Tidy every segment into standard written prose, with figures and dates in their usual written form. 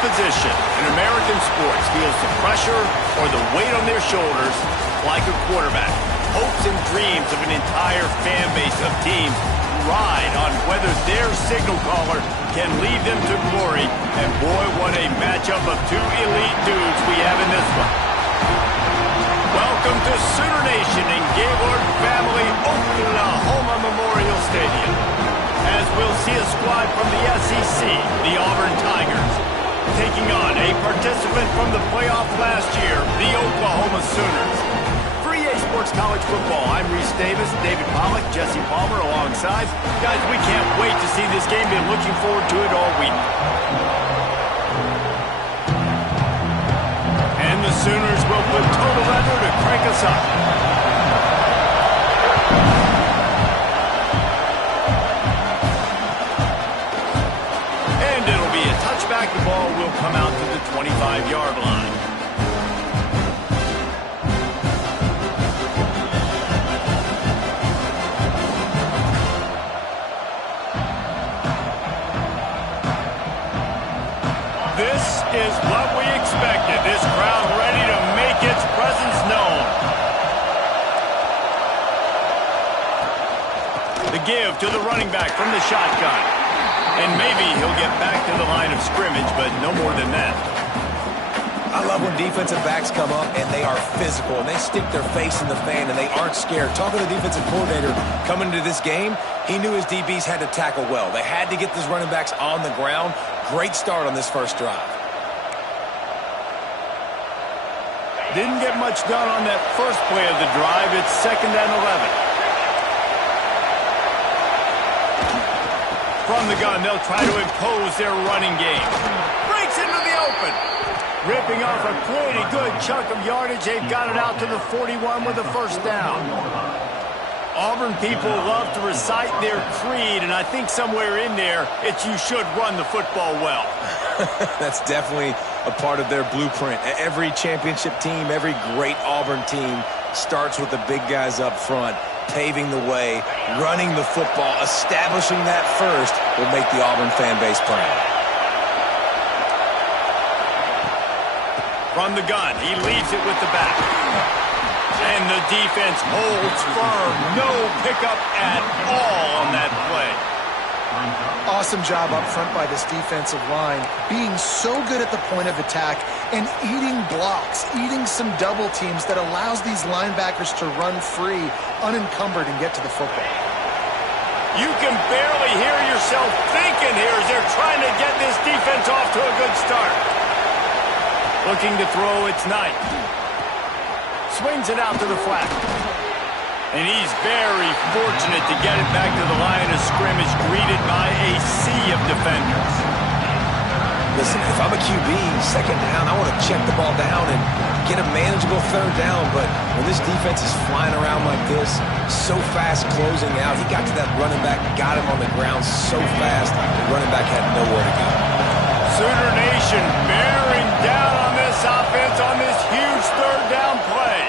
Position in American sports feels the pressure or the weight on their shoulders like a quarterback. Hopes and dreams of an entire fan base of teams ride on whether their signal caller can lead them to glory. And boy, what a matchup of two elite dudes we have in this one. Welcome to Sooner Nation in Gaylord Family Oklahoma Memorial Stadium, as we'll see a squad from the SEC, the Auburn Tigers, taking on a participant from the playoff last year, the Oklahoma Sooners. For EA Sports College Football, I'm Reese Davis, David Pollack, Jesse Palmer alongside. Guys, we can't wait to see this game. Been looking forward to it all week. And the Sooners will put total leather to crank us up. The ball will come out to the 25-yard line. This is what we expected. This crowd ready to make its presence known. The give to the running back from the shotgun. And maybe he'll get back to the line of scrimmage, but no more than that. I love when defensive backs come up and they are physical and they stick their face in the fan and they aren't scared. Talking to the defensive coordinator coming into this game, he knew his DBs had to tackle well. They had to get these running backs on the ground. Great start on this first drive. Didn't get much done on that first play of the drive. It's 2nd and 11. From the gun, they'll try to impose their running game. Breaks into the open. Ripping off a pretty good chunk of yardage. They've got it out to the 41 with a first down. Auburn people love to recite their creed, and I think somewhere in there, it's you should run the football well. That's definitely a part of their blueprint. Every championship team, every great Auburn team starts with the big guys up front, paving the way, running the football, establishing that first will make the Auburn fan base proud. From the gun, he leaves it with the back. And the defense holds firm. No pickup at all on that play. Awesome job up front by this defensive line, being so good at the point of attack and eating blocks, eating some double teams that allows these linebackers to run free, unencumbered, and get to the football. You can barely hear yourself thinking here as they're trying to get this defense off to a good start. Looking to throw, it's Knight. Swings it out to the flat. And he's very fortunate to get it back to the line of scrimmage, greeted by a sea of defenders. Listen, if I'm a QB, 2nd down, I want to check the ball down and get a manageable 3rd down. But when this defense is flying around like this, so fast closing out, he got to that running back, got him on the ground so fast, the running back had nowhere to go. Sooner Nation bearing down on this offense on this huge 3rd down play.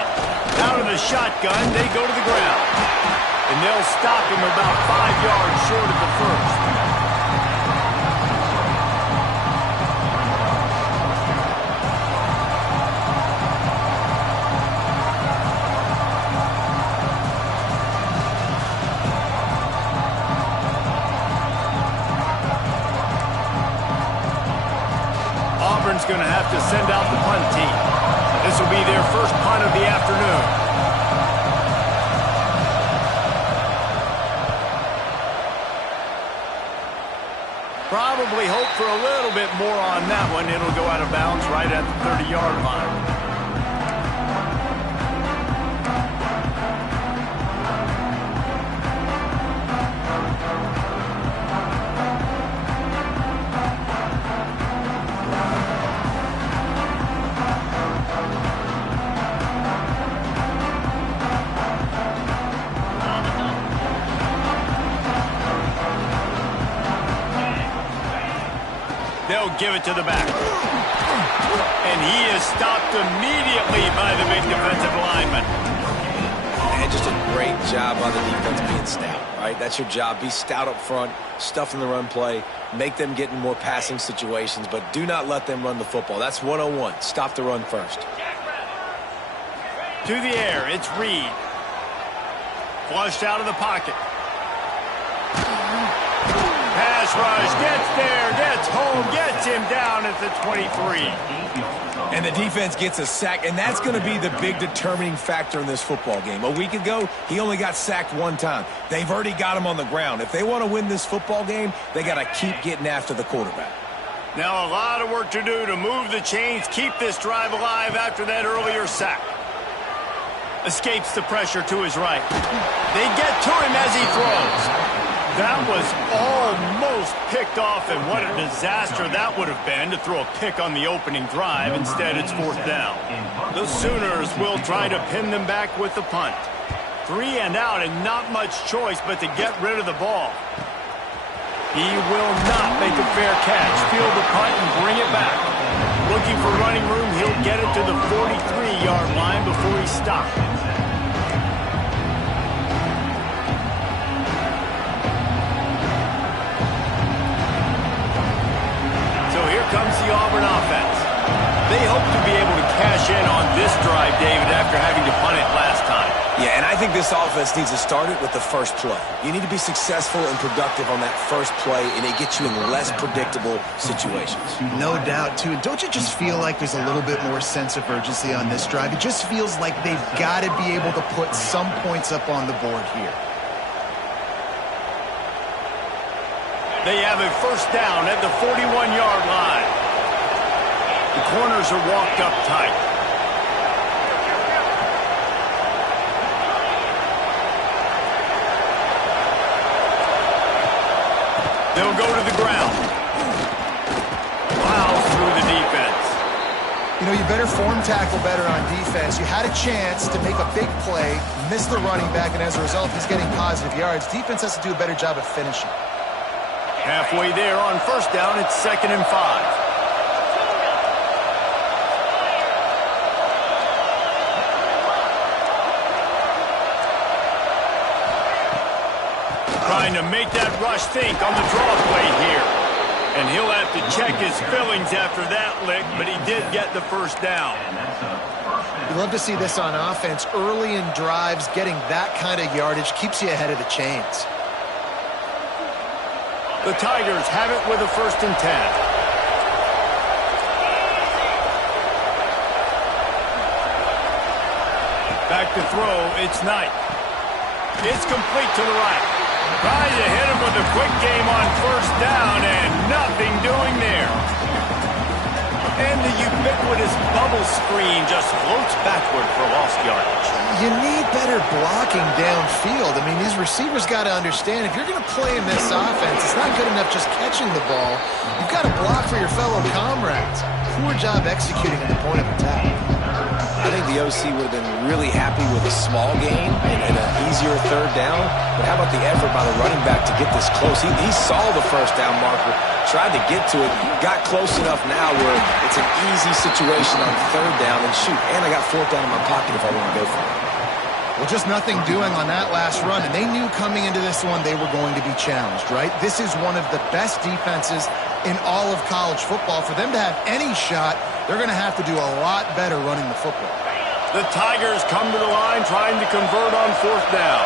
Out of the shotgun, they go to the ground. And they'll stop him about 5 yards short of the first. Auburn's going to have to send out the punt team. This will be their first punt of the afternoon. Probably hope for a little bit more on that one. It'll go out of bounds right at the 30-yard line. They'll give it to the back. And he is stopped immediately by the big defensive lineman. And just a great job on the defense being stout, right? That's your job. Be stout up front, stuff in the run play, make them get in more passing situations, but do not let them run the football. That's 101. Stop the run first. To the air, it's Reed. Flushed out of the pocket. Pass rush, gets there, gets home, gets him down at the 23. And the defense gets a sack, and that's going to be the big determining factor in this football game. A week ago, he only got sacked one time. They've already got him on the ground. If they want to win this football game, they got to keep getting after the quarterback. Now a lot of work to do to move the chains, keep this drive alive after that earlier sack. Escapes the pressure to his right. They get to him as he throws. That was almost picked off, and what a disaster that would have been to throw a pick on the opening drive. Instead, it's fourth down. The Sooners will try to pin them back with the punt. 3 and out, and not much choice but to get rid of the ball. He will not make a fair catch. Field the punt and bring it back. Looking for running room, he'll get it to the 43-yard line before he stops. Comes the Auburn offense. They hope to be able to cash in on this drive, David, after having to punt it last time. Yeah, and I think this offense needs to start it with the first play. You need to be successful and productive on that first play, and it gets you in less predictable situations. No doubt, too. Don't you just feel like there's a little bit more sense of urgency on this drive? It just feels like they've got to be able to put some points up on the board here. They have a first down at the 41-yard line. The corners are walked up tight. They'll go to the ground. Plows through the defense. You know, you better form tackle better on defense. You had a chance to make a big play, miss the running back, and as a result, he's getting positive yards. Defense has to do a better job of finishing. Halfway there on first down, it's 2nd and 5. Trying to make that rush think on the draw play here. And he'll have to check his fillings after that lick, but he did get the first down. You love to see this on offense. Early in drives, getting that kind of yardage keeps you ahead of the chains. The Tigers have it with a 1st and 10. Back to throw, it's Knight. It's complete to the right. Tries to hit him with a quick game on first down, and nothing doing there. And the ubiquitous bubble screen just floats backward for lost yardage. You need better blocking downfield. I mean, these receivers got to understand, if you're going to play in this offense, it's not good enough just catching the ball. You've got to block for your fellow comrades. Poor job executing at the point of attack. I think the OC would have been really happy with a small gain and an easier third down. But how about the effort by the running back to get this close? He saw the first down marker, tried to get to it, got close enough now where it's an easy situation on third down. And shoot, and I got fourth down in my pocket if I want to go for it. Well, just nothing doing on that last run, and they knew coming into this one they were going to be challenged, right? This is one of the best defenses in all of college football. For them to have any shot, they're going to have to do a lot better running the football. The Tigers come to the line trying to convert on fourth down.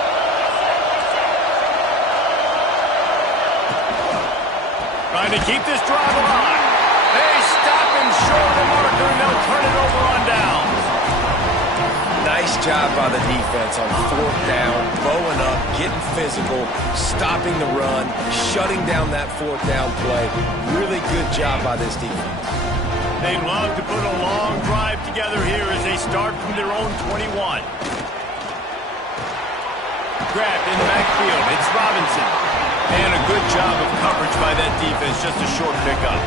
Trying to keep this drive alive. They stop him short of the marker, and they'll turn it over on downs. Nice job by the defense on fourth down, bowing up, getting physical, stopping the run, shutting down that fourth down play. Really good job by this defense. They love to put a long drive together here as they start from their own 21. Grabbed in the backfield. It's Robinson. And a good job of coverage by that defense. Just a short pickup.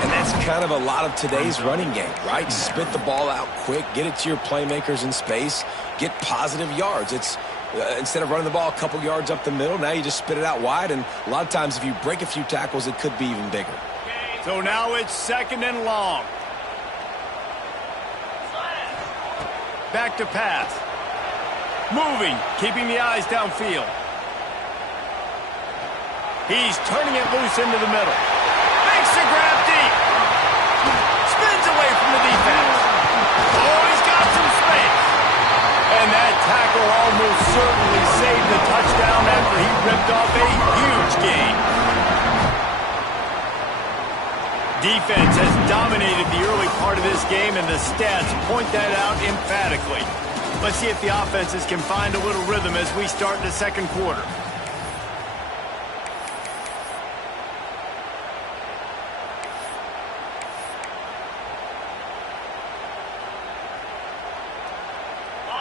And that's kind of a lot of today's running game, right? Spit the ball out quick, get it to your playmakers in space, get positive yards. It's instead of running the ball a couple yards up the middle, now you just spit it out wide. And a lot of times if you break a few tackles, it could be even bigger. So now it's 2nd and long. Back to pass. Moving, keeping the eyes downfield. He's turning it loose into the middle. Makes the grab deep. Spins away from the defense. Oh, he's got some space. And that tackle almost certainly saved the touchdown after he ripped off a huge gain. Defense has dominated the early part of this game, and the stats point that out emphatically. Let's see if the offenses can find a little rhythm as we start the 2nd quarter.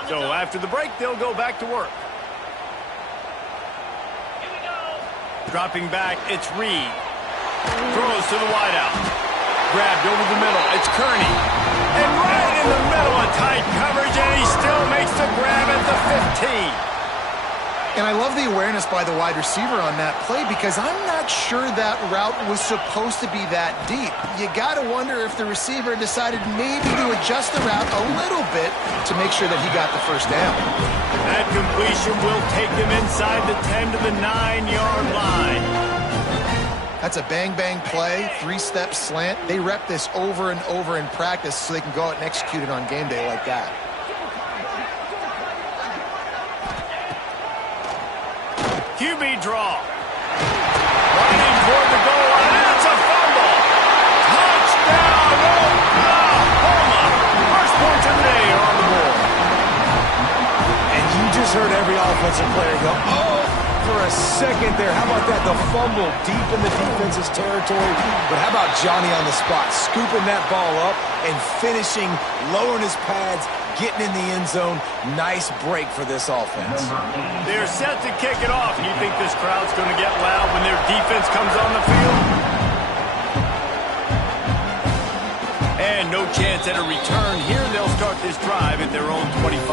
So after the break, they'll go back to work. Here we go. Dropping back, it's Reed. Throws to the wideout. Grabbed over the middle. It's Kearney. And right in the middle of tight coverage, and he still makes the grab at the 15. And I love the awareness by the wide receiver on that play because I'm not sure that route was supposed to be that deep. You got to wonder if the receiver decided maybe to adjust the route a little bit to make sure that he got the first down. That completion will take them inside the 10 to the 9-yard line. That's a bang-bang play, 3-step slant. They rep this over and over in practice so they can go out and execute it on game day like that. QB draw. Running toward the goal line. It's a fumble. Touchdown, Oklahoma. First points of the day are on the board. And you just heard every offensive player go, oh, for a second there. How about that? The fumble deep in the defense's territory. But how about Johnny on the spot, scooping that ball up and finishing, lowering his pads, getting in the end zone. Nice break for this offense. They're set to kick it off. You think this crowd's going to get loud when their defense comes on the field? And no chance at a return here. They'll start this drive at their own 25.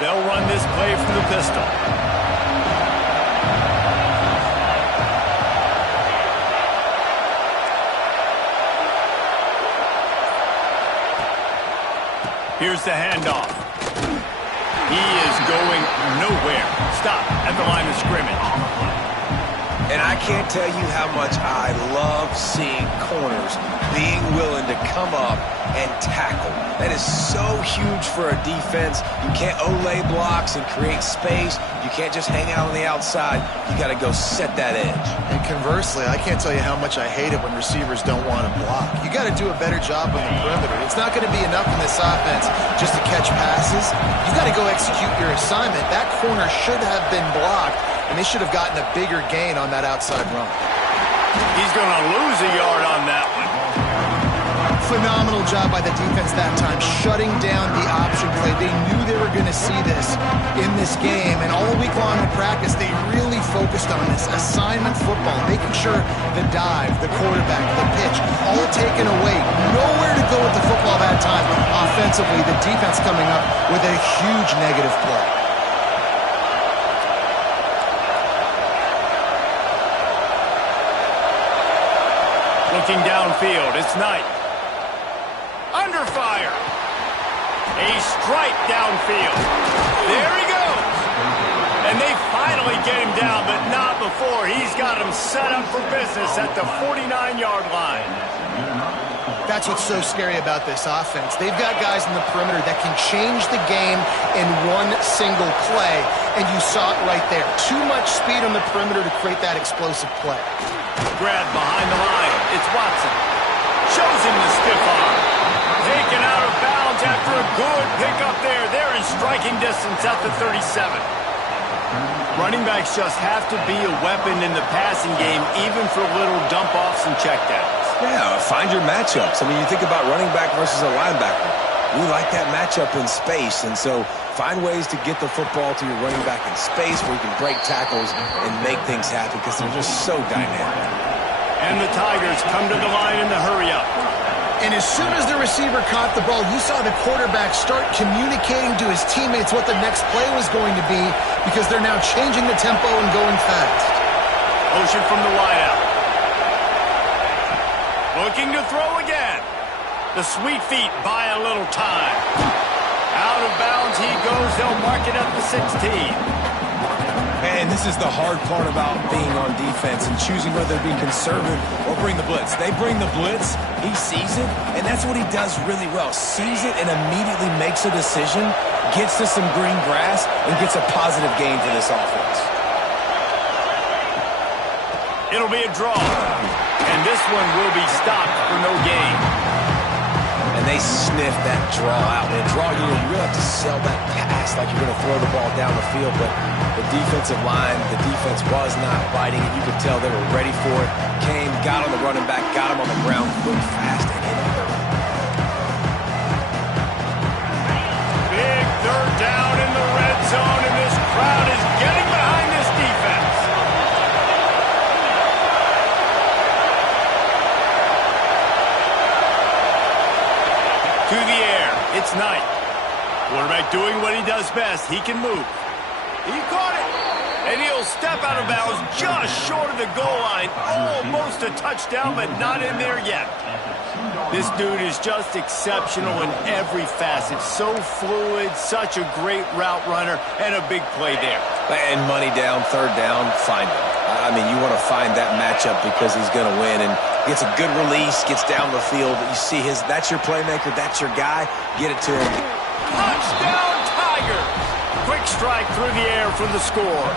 They'll run this play from the pistol. Here's the handoff. He is going nowhere. Stop at the line of scrimmage. And I can't tell you how much I love seeing corners being willing to come up and tackle. That is so huge for a defense. You can't olay blocks and create space. You can't just hang out on the outside. You got to go set that edge. And conversely, I can't tell you how much I hate it when receivers don't want to block. You got to do a better job on the perimeter. It's not going to be enough in this offense just to catch passes. You got to go execute your assignment. That corner should have been blocked, and they should have gotten a bigger gain on that outside run. He's going to lose a yard on that one. Phenomenal job by the defense that time, shutting down the option play. They knew they were going to see this in this game, and all week long in practice, they really focused on this assignment football, making sure the dive, the quarterback, the pitch, all taken away. Nowhere to go with the football that time. Offensively, the defense coming up with a huge negative play. Looking downfield, it's Knight. Under fire. A strike downfield. There he goes. And they finally get him down, but not before. He's got him set up for business at the 49-yard line. That's what's so scary about this offense. They've got guys in the perimeter that can change the game in one single play, and you saw it right there. Too much speed on the perimeter to create that explosive play. Grab behind the line. It's Watson. Shows him the stiff arm. Taken out of bounds after a good pickup there. They're in striking distance at the 37. Running backs just have to be a weapon in the passing game, even for little dump-offs and checkdowns. Yeah, find your matchups. I mean, you think about running back versus a linebacker. We like that matchup in space, and so find ways to get the football to your running back in space where you can break tackles and make things happen because they're just so dynamic. And the Tigers come to the line in the hurry-up. And as soon as the receiver caught the ball, you saw the quarterback start communicating to his teammates what the next play was going to be because they're now changing the tempo and going fast. Motion from the wideout. Looking to throw again. The sweet feet buy a little time. Out of bounds he goes. They'll mark it at the 16. And this is the hard part about being on defense and choosing whether to be conservative or bring the blitz. They bring the blitz, he sees it, and that's what he does really well. Sees it and immediately makes a decision, gets to some green grass, and gets a positive gain for this offense. It'll be a draw, and this one will be stopped for no gain. And they sniff that draw out. And a draw here, you really have to sell that pass like you're going to throw the ball down the field. But the defensive line, the defense was not biting it. You could tell they were ready for it. Came, got on the running back, got him on the ground quick, fast, and in it. Big third down in the red zone, and this crowd is getting behind this defense. To the air, it's Knight. Quarterback doing what he does best. He can move. He caught it, and he'll step out of bounds just short of the goal line. Almost a touchdown, but not in there yet. This dude is just exceptional in every facet. So fluid, such a great route runner, and a big play there. And money down, third down, find him. I mean, you want to find that matchup because he's going to win. And gets a good release, gets down the field. You see that's your playmaker, that's your guy. Get it to him. Touchdown, Tigers! Quick strike through the air for the score.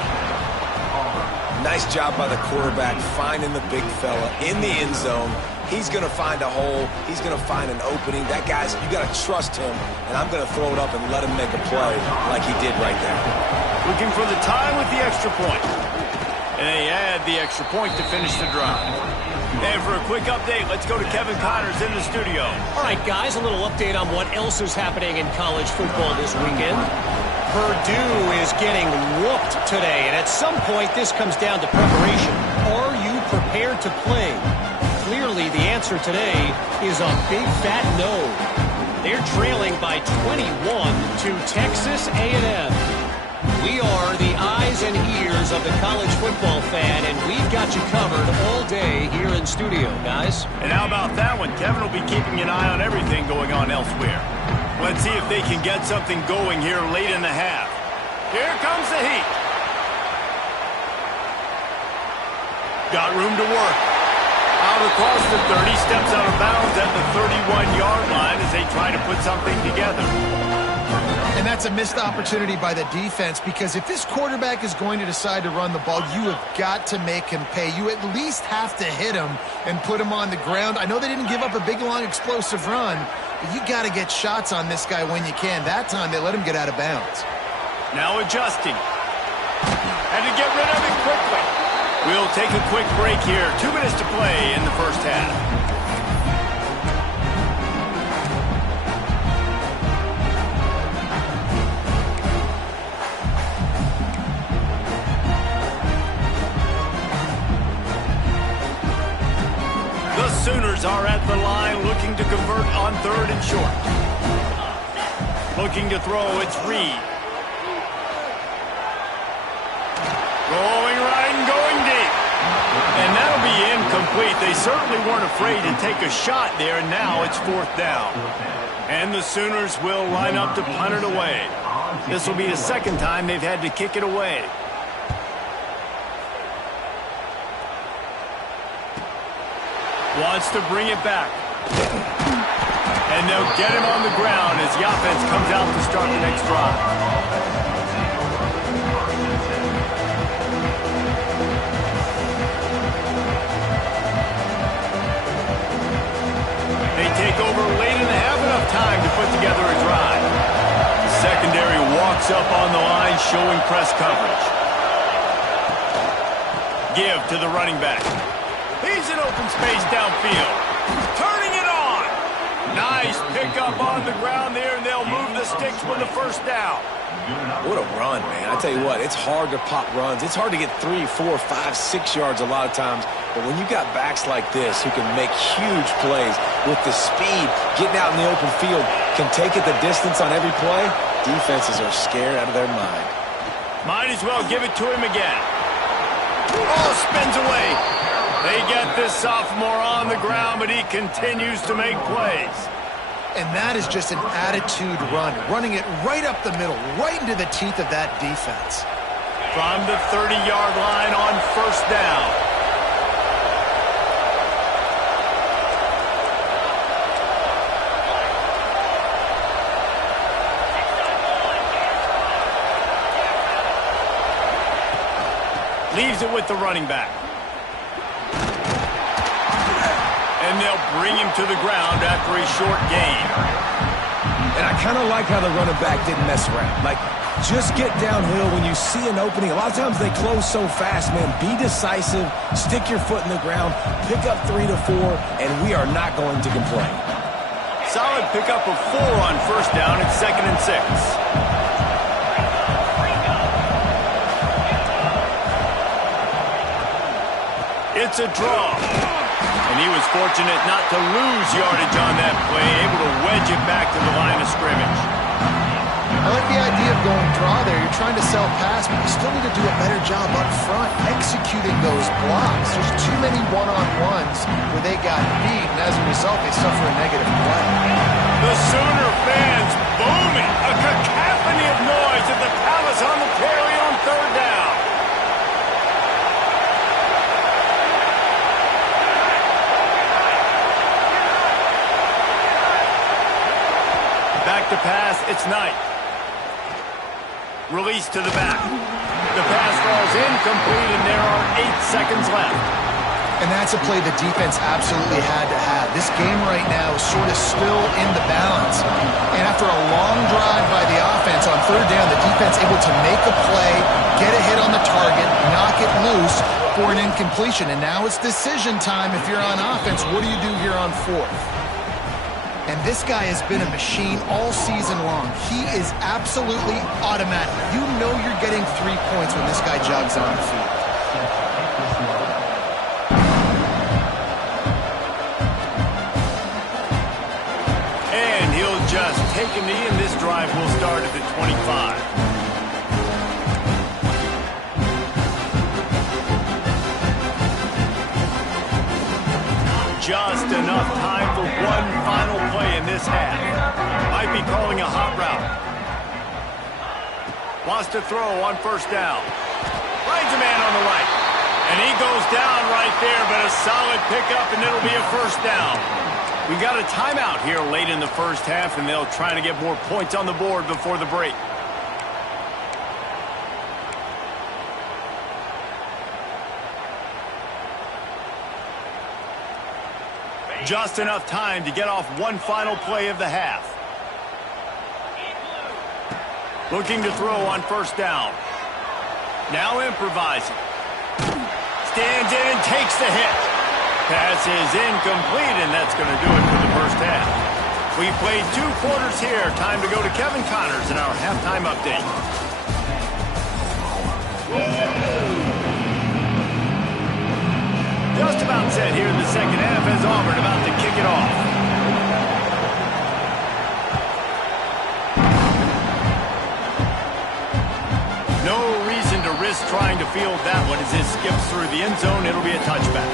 Nice job by the quarterback finding the big fella in the end zone. He's going to find a hole. He's going to find an opening. That guy's, you got to trust him, and I'm going to throw it up and let him make a play like he did right there. Looking for the time with the extra point. And they add the extra point to finish the drive. And for a quick update, let's go to Kevin Connors in the studio. All right, guys, a little update on what else is happening in college football this weekend. Purdue is getting whooped today, and at some point this comes down to preparation. Are you prepared to play? Clearly, the answer today is a big fat no. They're trailing by 21 to Texas A&M. We are the eyes and ears of the college football fan, and we've got you covered all day here in studio, guys. And how about that one? Kevin will be keeping an eye on everything going on elsewhere. Let's see if they can get something going here late in the half. Here comes the heat. Got room to work. Out across the 30, steps out of bounds at the 31-yard line as they try to put something together. And that's a missed opportunity by the defense because if this quarterback is going to decide to run the ball, you have got to make him pay. You at least have to hit him and put him on the ground. I know they didn't give up a big, long, explosive run, but you got to get shots on this guy when you can. That time they let him get out of bounds. Now adjusting. Had to get rid of it quickly. We'll take a quick break here. 2 minutes to play in the first half. The Sooners are at the line looking to convert on third and short. Looking to throw, it's Reed. Going right and going deep. And that'll be incomplete. They certainly weren't afraid to take a shot there. Now it's fourth down. And the Sooners will line up to punt it away. This will be the second time they've had to kick it away. Wants to bring it back. And they'll get him on the ground as the offense comes out to start the next drive. They take over late in the half, enough time to put together a drive. The secondary walks up on the line, showing press coverage. Give to the running back. He's in open space downfield. Turning it on. Nice pickup on the ground there, and they'll move the sticks with the first down. What a run, man. I tell you what, it's hard to pop runs. It's hard to get 3, 4, 5, 6 yards a lot of times. But when you got backs like this who can make huge plays with the speed, getting out in the open field, can take it the distance on every play, defenses are scared out of their mind. Might as well give it to him again. Oh, spins away. They get this sophomore on the ground, but he continues to make plays. And that is just an attitude run, running it right up the middle, right into the teeth of that defense. From the 30-yard line on first down. Leaves it with the running back. And they'll bring him to the ground after a short gain. And I kind of like how the running back didn't mess around. Like, just get downhill when you see an opening. A lot of times they close so fast, man. Be decisive, stick your foot in the ground, pick up 3 to 4, and we are not going to complain. Solid pickup of 4 on first down. It's 2nd and 6. It's a draw. And he was fortunate not to lose yardage on that play, able to wedge it back to the line of scrimmage. I like the idea of going draw there. You're trying to sell pass, but you still need to do a better job up front executing those blocks. There's too many one-on-ones where they got beat, and as a result, they suffer a negative play. The Sooner fans booming. A cacophony of noise at the Palace on the Prairie on third down. Back to pass, it's Knight. Release to the back. The pass falls incomplete, and there are 8 seconds left. And that's a play the defense absolutely had to have. This game right now is sort of still in the balance. And after a long drive by the offense on third down, the defense able to make a play, get a hit on the target, knock it loose for an incompletion. And now it's decision time if you're on offense. What do you do here on fourth? And this guy has been a machine all season long. He is absolutely automatic. You know you're getting 3 points when this guy jogs on the field. And he'll just take a knee, and this drive will start at the 25. Just enough time for one final play in this half. Might be calling a hot route. Wants to throw on first down. Finds a man on the right. And he goes down right there, but a solid pickup, and it'll be a first down. We got a timeout here late in the first half, and they'll try to get more points on the board before the break. Just enough time to get off one final play of the half. Looking to throw on first down. Now improvising. Stands in and takes the hit. Pass is incomplete, and that's going to do it for the first half. We played 2 quarters here. Time to go to Kevin Connors in our halftime update. Just about set here in the second half as Auburn about to kick it off. No reason to risk trying to field that one as it skips through the end zone. It'll be a touchback.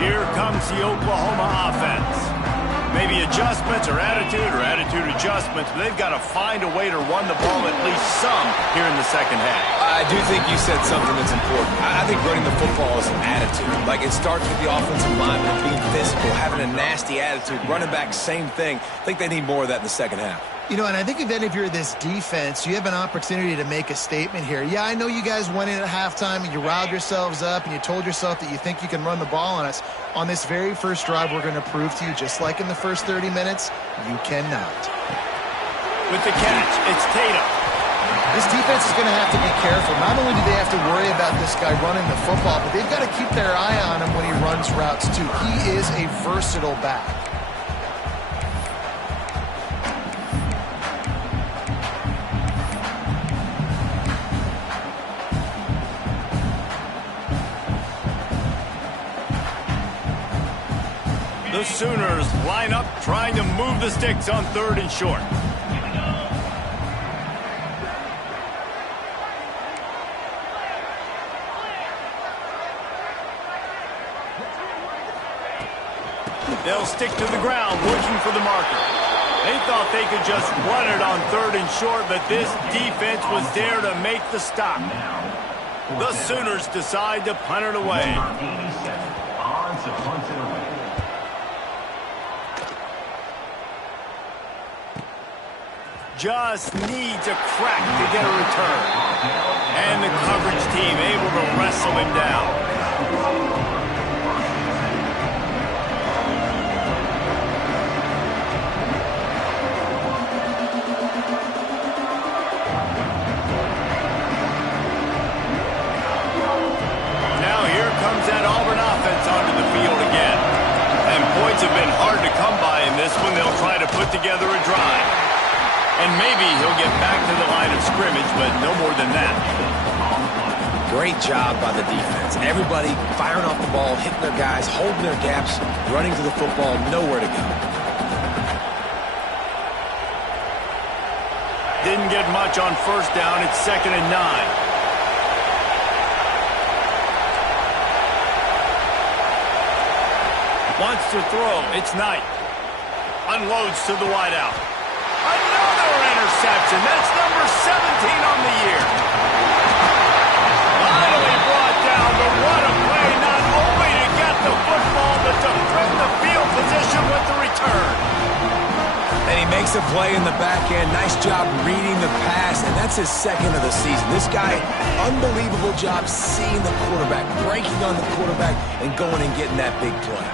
Here comes the Oklahoma offense. Maybe adjustments or attitude adjustments, but they've got to find a way to run the ball at least some here in the second half. I do think you said something that's important. I think running the football is an attitude. Like, it starts with the offensive lineman being physical, having a nasty attitude. Running back, same thing. I think they need more of that in the second half. You know, and I think if you're this defense, you have an opportunity to make a statement here. Yeah, I know you guys went in at halftime and you riled yourselves up and you told yourself that you think you can run the ball on us. On this very first drive, we're going to prove to you, just like in the first 30 minutes, you cannot. With the catch, it's Tatum. This defense is going to have to be careful. Not only do they have to worry about this guy running the football, but they've got to keep their eye on him when he runs routes too. He is a versatile back. The Sooners line up trying to move the sticks on 3rd and short. They'll stick to the ground looking for the marker. They thought they could just run it on 3rd and short, but this defense was there to make the stop. The Sooners decide to punt it away. Just needs a crack to get a return. And the coverage team able to wrestle him down. Now here comes that Auburn offense onto the field again. And points have been hard to come by in this one. They'll try to put together a drive. And maybe he'll get back to the line of scrimmage, but no more than that. Great job by the defense. Everybody firing off the ball, hitting their guys, holding their gaps, running to the football, nowhere to go. Didn't get much on 1st down. It's 2nd and 9. Wants to throw. It's Knight. Unloads to the wideout. Another interception. That's number 17 on the year. Finally brought down, but what a play. Not only to get the football, but to threaten the field position with the return. And he makes a play in the back end. Nice job reading the pass, and that's his 2nd of the season. This guy, unbelievable job seeing the quarterback, breaking on the quarterback, and going and getting that big play.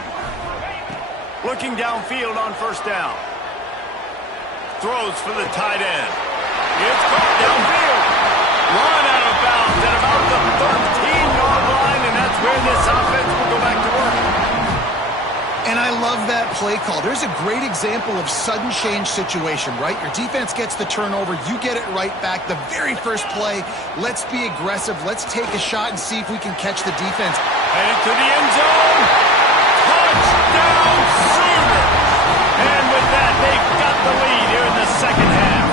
Looking downfield on 1st down. Throws for the tight end. It's caught downfield. Run out of bounds at about the 13-yard line, and that's where this offense will go back to work. And I love that play call. There's a great example of sudden change situation, right? Your defense gets the turnover. You get it right back. The very first play, let's be aggressive. Let's take a shot and see if we can catch the defense. Headed to the end zone. Touchdown, Sooners. And with that, they've got the lead here in the 2nd half.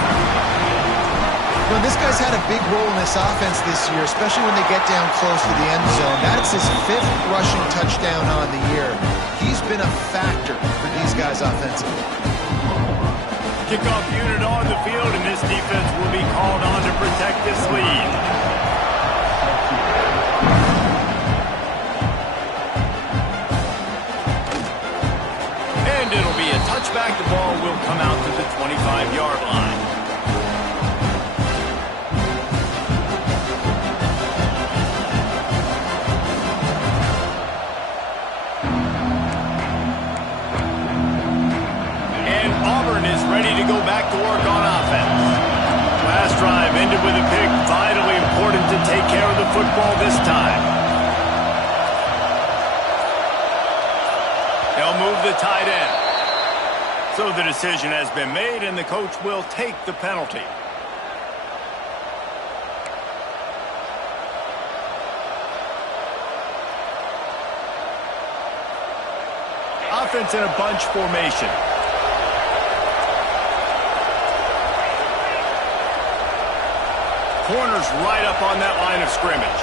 Well, this guy's had a big role in this offense this year, especially when they get down close to the end zone. That's his 5th rushing touchdown on the year. He's been a factor for these guys offensively. Kickoff unit on the field, and this defense will be called on to protect this lead. And it'll be a touchback. The ball will come out to the 25-yard line. Auburn is ready to go back to work on offense. Last drive ended with a pick. Vitally important to take care of the football this time. They'll move the tight end. So the decision has been made, and the coach will take the penalty. Offense in a bunch formation. Corner's right up on that line of scrimmage.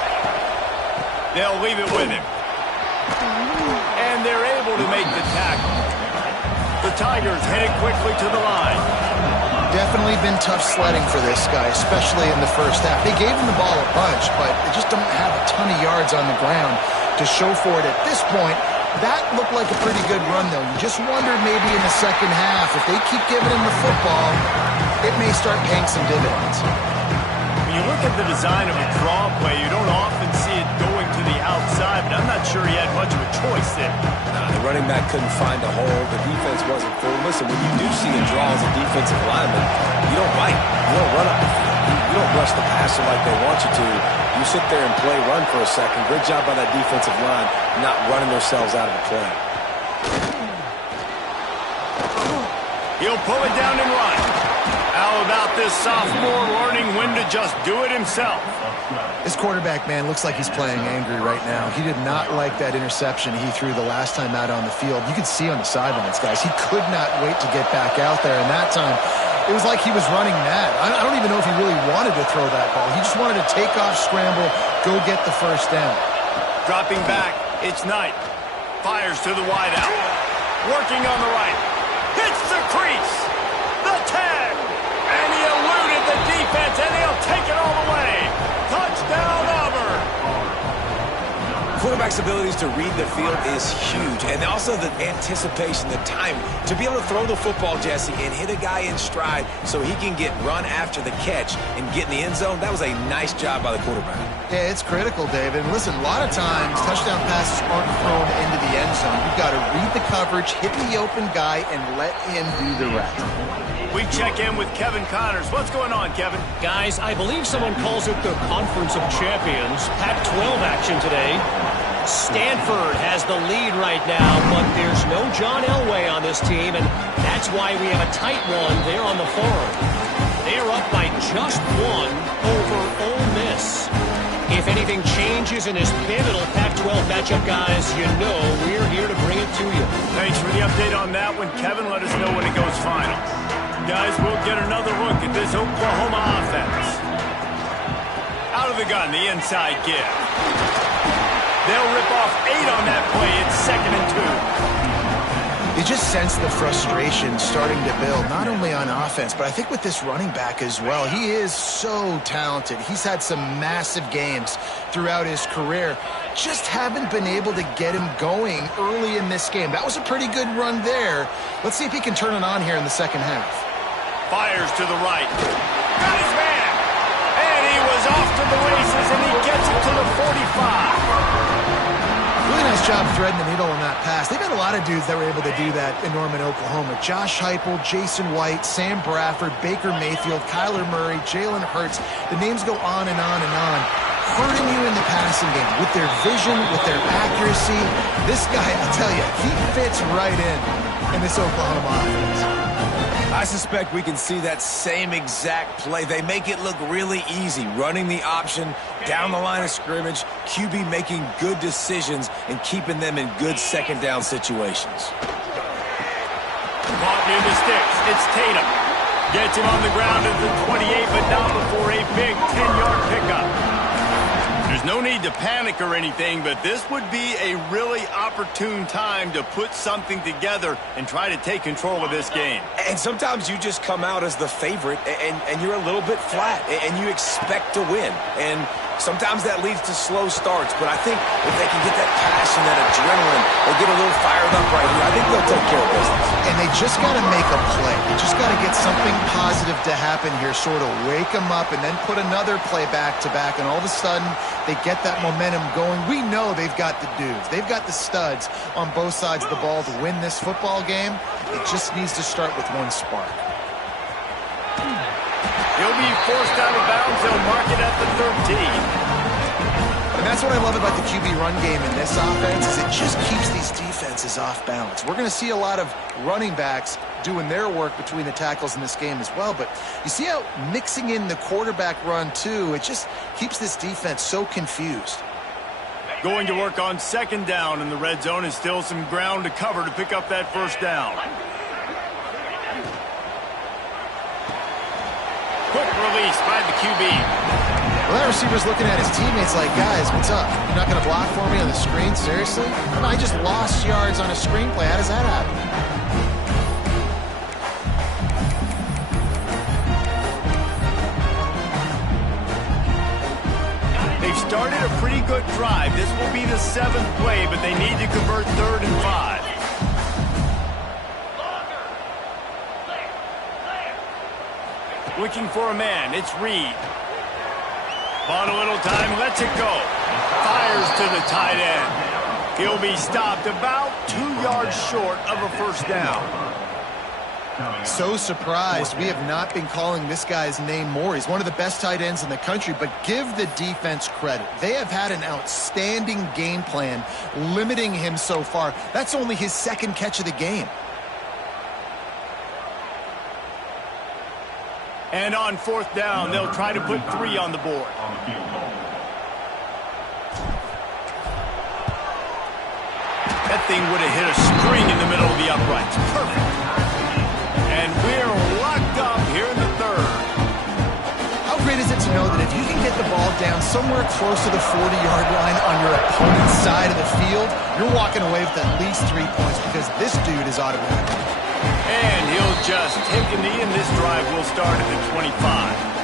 They'll leave it with him. And they're able to make the tackle. The Tigers headed quickly to the line. Definitely been tough sledding for this guy, especially in the first half. They gave him the ball a bunch, but they just don't have a ton of yards on the ground to show for it at this point. That looked like a pretty good run, though. You just wondered maybe in the second half, if they keep giving him the football, it may start paying some dividends. When you look at the design of a draw play, you don't often see it going to the outside, but I'm not sure he had much of a choice there. The running back couldn't find a hole. The defense wasn't full. Listen, when you do see a draw as a defensive lineman, you don't bite. You don't run up the field. You don't rush the passer like they want you to. You sit there and play run for a second. Great job by that defensive line not running themselves out of the play. He'll pull it down and run. How about this sophomore learning when to just do it himself? This quarterback, man, looks like he's playing angry right now. He did not like that interception he threw the last time out on the field. You could see on the sidelines, guys. He could not wait to get back out there, and that time it was like he was running mad. I don't even know if he really wanted to throw that ball. He just wanted to take off, scramble, go get the first down. Dropping back, it's Knight. Fires to the wideout. Working on the right. Hits the crease. The tag. And he eluded the defense, and he'll take it all the way. Touchdown, Auburn. Quarterback's abilities to read the field is huge, and also the anticipation, the time to be able to throw the football, Jesse, and hit a guy in stride so he can get run after the catch and get in the end zone. That was a nice job by the quarterback. Yeah, it's critical, David. And listen, a lot of times touchdown passes aren't thrown into the end zone. You've got to read the coverage, hit the open guy, and let him do the rest. We check in with Kevin Connors. What's going on, Kevin? Guys, I believe someone calls it the Conference of Champions. Pac-12 action today. Stanford has the lead right now, but there's no John Elway on this team, and that's why we have a tight one there on the farm. They are up by just one over Ole Miss. If anything changes in this pivotal Pac-12 matchup, guys, you know we're here to bring it to you. Thanks for the update on that one, Kevin. Let us know when it goes final. Guys, we'll get another look at this Oklahoma offense. Out of the gun, the inside give. They'll rip off 8 on that play. It's 2nd and 2. You just sense the frustration starting to build, not only on offense, but I think with this running back as well. He is so talented. He's had some massive games throughout his career. Just haven't been able to get him going early in this game. That was a pretty good run there. Let's see if he can turn it on here in the second half. Fires to the right. Got his man. And he was off to the races, and he gets it to the 45. Really nice job threading the needle on that pass. They've had a lot of dudes that were able to do that in Norman, Oklahoma. Josh Heupel, Jason White, Sam Bradford, Baker Mayfield, Kyler Murray, Jalen Hurts. The names go on and on and on. Hurting you in the passing game with their vision, with their accuracy. This guy, I'll tell you, he fits right in this Oklahoma offense. I suspect we can see that same exact play. They make it look really easy, running the option down the line of scrimmage, QB making good decisions and keeping them in good second down situations. Caught near the sticks. It's Tatum. Gets him on the ground at the 28, but not before a big 10-yard pickup. There's no need to panic or anything, but this would be a really opportune time to put something together and try to take control of this game. And sometimes you just come out as the favorite, and you're a little bit flat, and you expect to win. And sometimes that leads to slow starts, but I think if they can get that passion, that adrenaline, or get a little fired up right here, I think they'll take care of business. And they just got to make a play. They just got to get something positive to happen here, sort of wake them up, and then put another play back-to-back, and all of a sudden they get that momentum going. We know they've got the dudes. They've got the studs on both sides of the ball to win this football game. It just needs to start with one spark. He'll be forced out of bounds. They'll mark it at the 13. And that's what I love about the QB run game in this offense is it just keeps these defenses off balance. We're going to see a lot of running backs doing their work between the tackles in this game as well. But you see how mixing in the quarterback run too, it just keeps this defense so confused. Going to work on 2nd down in the red zone, and still some ground to cover to pick up that 1st down. Quick release by the QB. Well, that receiver's looking at his teammates like, guys, what's up? You're not going to block for me on the screen? Seriously? I just lost yards on a screenplay. How does that happen? They've started a pretty good drive. This will be the 7th play, but they need to convert 3rd and 5. Looking for a man. It's Reed. Bought a little time. Lets it go. Fires to the tight end. He'll be stopped about 2 yards short of a 1st down. So surprised we have not been calling this guy's name more. He's one of the best tight ends in the country, but give the defense credit. They have had an outstanding game plan limiting him so far. That's only his second catch of the game. And on fourth down, they'll try to put 3 on the board. That thing would have hit a string in the middle of the uprights. Perfect. And we're locked up here in the third. How great is it to know that if you can get the ball down somewhere close to the 40-yard line on your opponent's side of the field, you're walking away with at least 3 points because this dude is automatic. And he'll just take a knee, and this drive will start at the 25.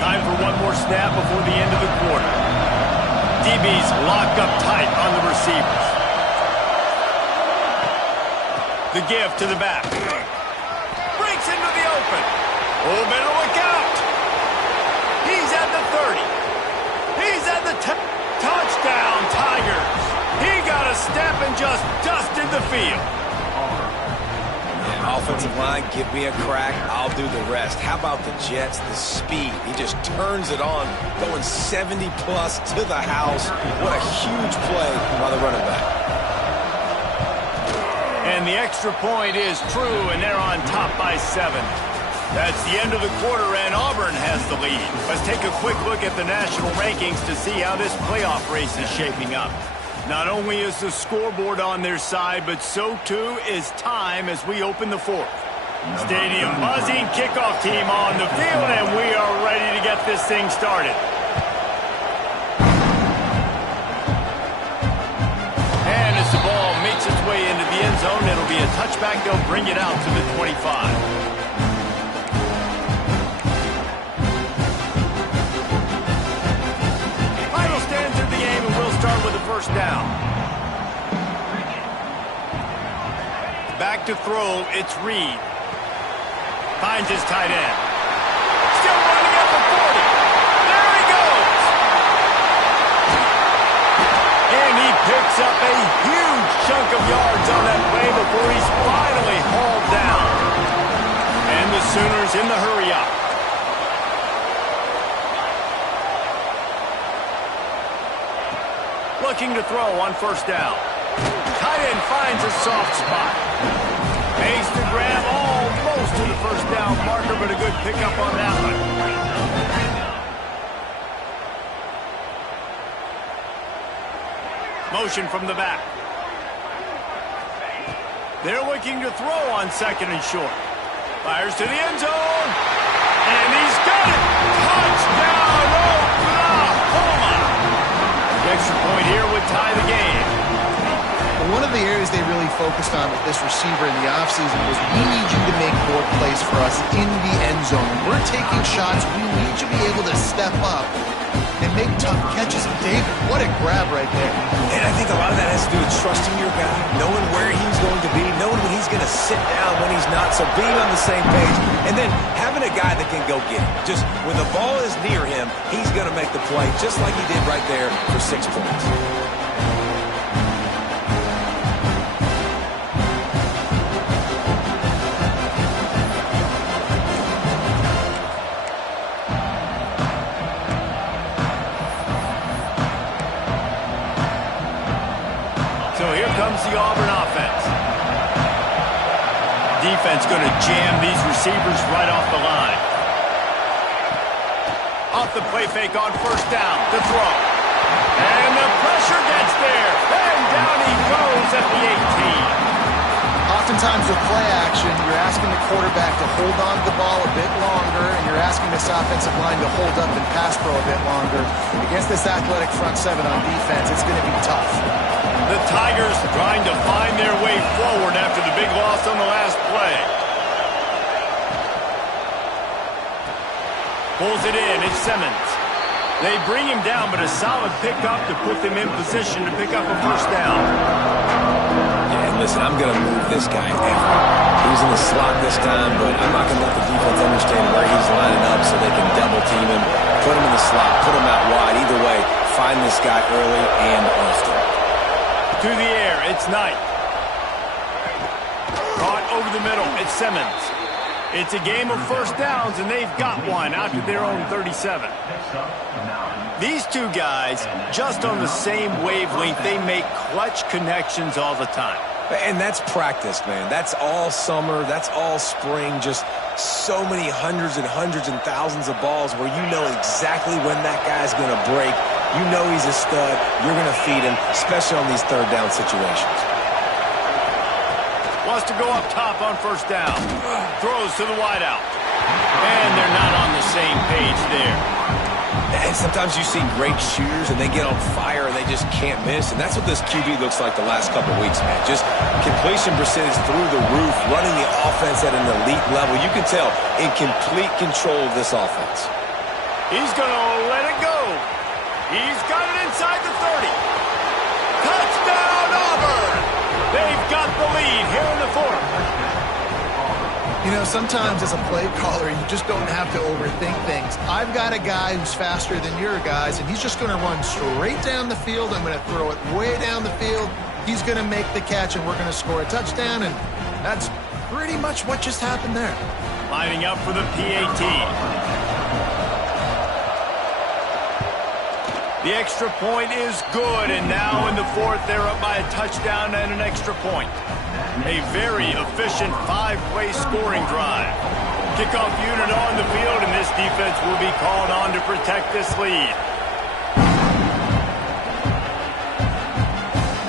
Time for one more snap before the end of the quarter. DB's locked up tight on the receivers. The give to the back. Breaks into the open. Oh, better look out. He's at the 30. He's at the 10. Touchdown, Tigers. He got a step and just dusted the field. Offensive line, give me a crack, I'll do the rest. How about the Jets, the speed? He just turns it on, going 70-plus to the house. What a huge play by the running back. And the extra point is true, and they're on top by 7. That's the end of the quarter, and Auburn has the lead. Let's take a quick look at the national rankings to see how this playoff race is shaping up. Not only is the scoreboard on their side, but so too is time as we open the fourth. Stadium buzzing, kickoff team on the field, and we are ready to get this thing started. And as the ball makes its way into the end zone, it'll be a touchback. They'll bring it out to the 25. With the first down. Back to throw, it's Reed. Finds his tight end. Still running at the 40. There he goes. And he picks up a huge chunk of yards on that play before he's finally hauled down. And the Sooners in the hurry up. Looking to throw on first down. Tight end finds a soft spot. Makes the grab almost to the first down marker, but a good pickup on that one. Motion from the back. They're looking to throw on second and short. Fires to the end zone. And he's got it. Touchdown, Oklahoma. The extra point here would tie the game. One of the areas they really focused on with this receiver in the offseason was we need you to make more plays for us in the end zone. We're taking shots. We need you to be able to step up and make tough catches. David, what a grab right there. And I think a lot of that has to do with trusting your guy, knowing where he's going to be, knowing when he's going to sit down, when he's not, so being on the same page, and then having a guy that can go get it. Just when the ball is near him, he's going to make the play, just like he did right there for 6 points. The Auburn offense. Defense going to jam these receivers right off the line. Off the play fake on first down. The throw. And the pressure gets there. And down he goes at the 18. Oftentimes with play action, you're asking the quarterback to hold on to the ball a bit longer, and you're asking this offensive line to hold up and pass pro a bit longer. Against this athletic front seven on defense, it's going to be tough. The Tigers trying to find their way forward after the big loss on the last play. Pulls it in. It's Simmons. They bring him down, but a solid pickup to put them in position to pick up a first down. Yeah, listen, I'm going to move this guy ever. He's in the slot this time, but I'm not going to let the defense understand where he's lining up so they can double team him, put him in the slot, put him out wide. Either way, find this guy early and often. To the air, it's Knight. Caught over the middle, it's Simmons. It's a game of first downs, and they've got one out to their own 37. These two guys, just on the same wavelength, they make clutch connections all the time. And that's practice, man. That's all summer. That's all spring. Just so many hundreds and thousands of balls where you know exactly when that guy's going to break. You know he's a stud. You're going to feed him, especially on these third down situations. Wants to go up top on first down. Throws to the wideout. And they're not on the same page there. And sometimes you see great shooters and they get on fire and they just can't miss. And that's what this QB looks like the last couple weeks, man. Just completion percentage through the roof, running the offense at an elite level. You can tell in complete control of this offense. He's going to let it go. He's got it inside the 30. Touchdown, Auburn! They've got the lead here in the fourth. You know, sometimes as a play caller, you just don't have to overthink things. I've got a guy who's faster than your guys, and he's just going to run straight down the field. I'm going to throw it way down the field. He's going to make the catch, and we're going to score a touchdown, and that's pretty much what just happened there. Lining up for the PAT. The extra point is good, and now in the fourth, they're up by a touchdown and an extra point. A very efficient five-play scoring drive. Kickoff unit on the field, and this defense will be called on to protect this lead.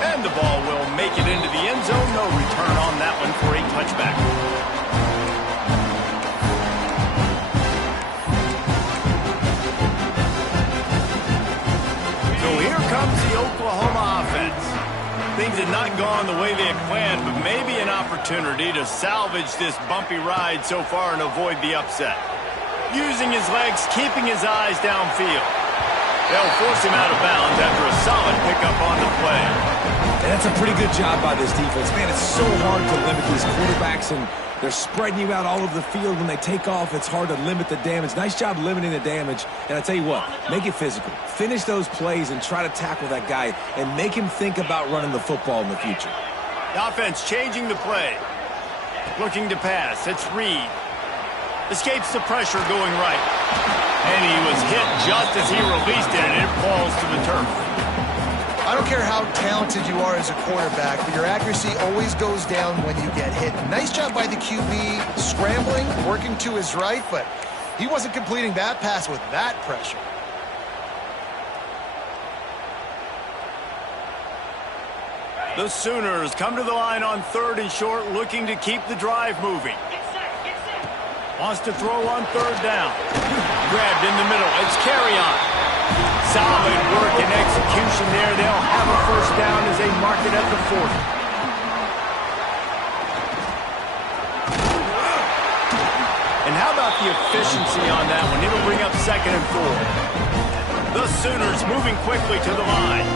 And the ball will make it into the end zone. No return on that one for a touchback. So here comes the Oklahoma offense. Things had not gone the way they had planned, but maybe an opportunity to salvage this bumpy ride so far and avoid the upset. Using his legs, keeping his eyes downfield. They'll force him out of bounds after a solid pickup on the play. And that's a pretty good job by this defense. Man, it's so hard to limit these quarterbacks, and they're spreading you out all over the field. When they take off, it's hard to limit the damage. Nice job limiting the damage. And I tell you what, make it physical. Finish those plays and try to tackle that guy and make him think about running the football in the future. The offense changing the play. Looking to pass. It's Reed. Escapes the pressure going right. And he was hit just as he released it, and it falls to the turf. I don't care how talented you are as a quarterback, but your accuracy always goes down when you get hit. Nice job by the QB scrambling, working to his right, but he wasn't completing that pass with that pressure. The Sooners come to the line on third and short, looking to keep the drive moving. Wants to throw on third down. Grabbed in the middle. It's Carry-On. Solid work and execution there. They'll have a first down as they mark it at the 40. And how about the efficiency on that one? It'll bring up second and 4. The Sooners moving quickly to the line.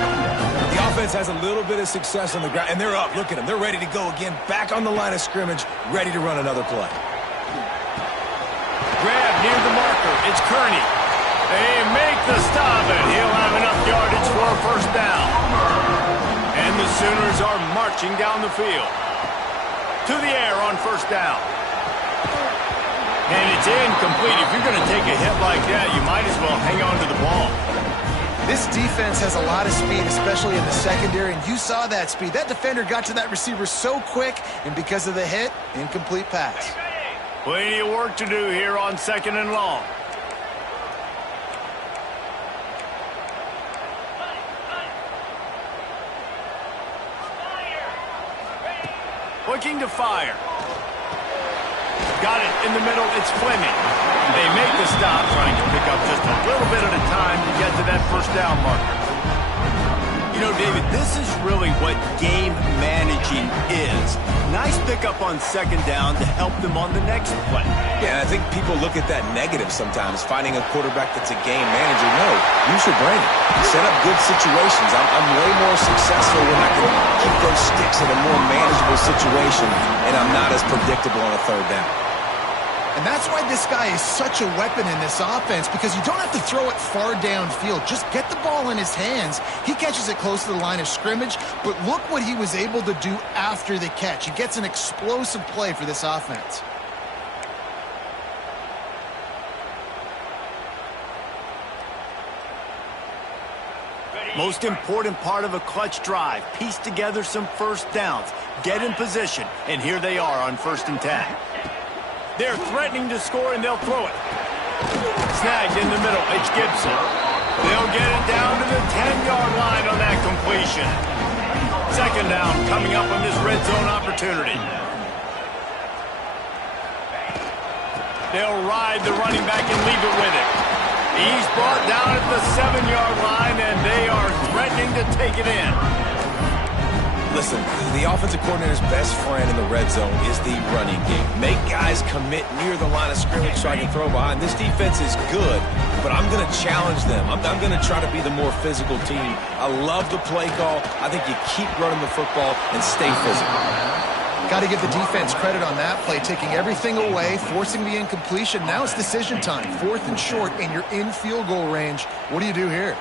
The offense has a little bit of success on the ground, and they're up. Look at them. They're ready to go again. Back on the line of scrimmage, ready to run another play. Grab near the marker. It's Kearney. They make the stop, and he'll have enough yardage for a first down. And the Sooners are marching down the field. To the air on first down. And it's incomplete. If you're going to take a hit like that, you might as well hang on to the ball. This defense has a lot of speed, especially in the secondary, and you saw that speed. That defender got to that receiver so quick, and because of the hit, incomplete pass. Plenty of work to do here on second and long. Looking to fire. Got it in the middle. It's Fleming. They make the stop, trying to pick up just a little bit at a time to get to that first down marker. You David, this is really what game managing is. Nice pickup on second down to help them on the next play. Yeah, I think people look at that negative sometimes, finding a quarterback that's a game manager. No, use your brain. Set up good situations. I'm way more successful when I can keep those sticks in a more manageable situation, and I'm not as predictable on a third down. And that's why this guy is such a weapon in this offense, because you don't have to throw it far downfield. Just get the ball in his hands. He catches it close to the line of scrimmage, but look what he was able to do after the catch. He gets an explosive play for this offense. Most important part of a clutch drive, piece together some first downs, get in position, and here they are on 1st and 10. They're threatening to score, and they'll throw it. Snagged in the middle. It's Gibson. They'll get it down to the 10-yard line on that completion. Second down coming up on this red zone opportunity. They'll ride the running back and leave it with him. He's brought down at the 7-yard line, and they are threatening to take it in. Listen, the offensive coordinator's best friend in the red zone is the running game. Make guys commit near the line of scrimmage so I can throw behind. This defense is good, but I'm going to challenge them. I'm going to try to be the more physical team. I love the play call. I think you keep running the football and stay physical. Got to give the defense credit on that play, taking everything away, forcing the incompletion. Now it's decision time. 4th and short, and you're in field goal range. What do you do here?